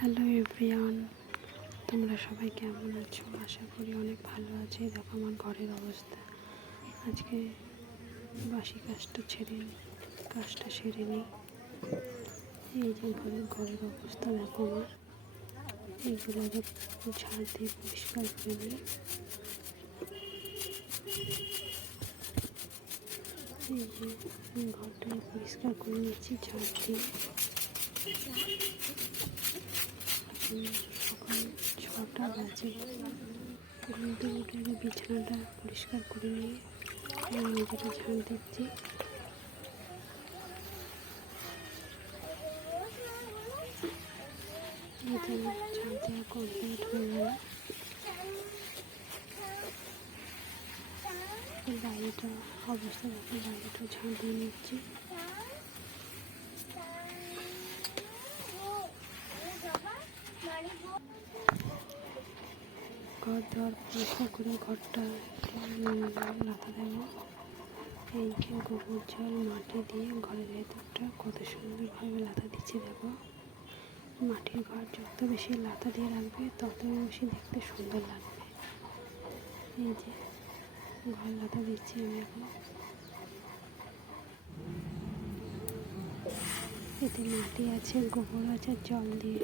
Hello everyone, তোমরা সবাই কেমন আছো? আশা করি অনেক ভালো আছি। দেখো আমার ঘরের অবস্থা। আজকে বাসি কাজটা সেরে নিই। এই যে ঘরের অবস্থা দেখো আমার। এইগুলো ঝাড় দিয়ে পরিষ্কার করে নিই। এই যে ঘরটা পরিষ্কার করে নিচ্ছি ঝাড় দিয়ে। সকাল 6টা বাজে। ঘুম থেকে উঠে বিছানাটা পরিষ্কার করে নিয়ে নিজেটা ঝাড় দিচ্ছি। ঝাড় দেওয়া কমপ্লিট হয়ে গেল। বাইরেটা অবস্থা দেখো, বাইরেটা ঝাড় দিয়ে নিচ্ছি। ঘর দেওয়ার পরিষ্কার করে ঘরটা লাথা দেবো। এই যে গোবর জল মাটি দিয়ে ঘরের ভেতরটা কত সুন্দরভাবে লাথা দিচ্ছি। দেখো, মাটির ঘর যত বেশি লাথা দিয়ে রাখবে তত বেশি দেখতে সুন্দর লাগবে। এই যে ঘর লাথা দিচ্ছি আমি এখন। এতে মাটি আছে, গোবর আছে, জল দিয়ে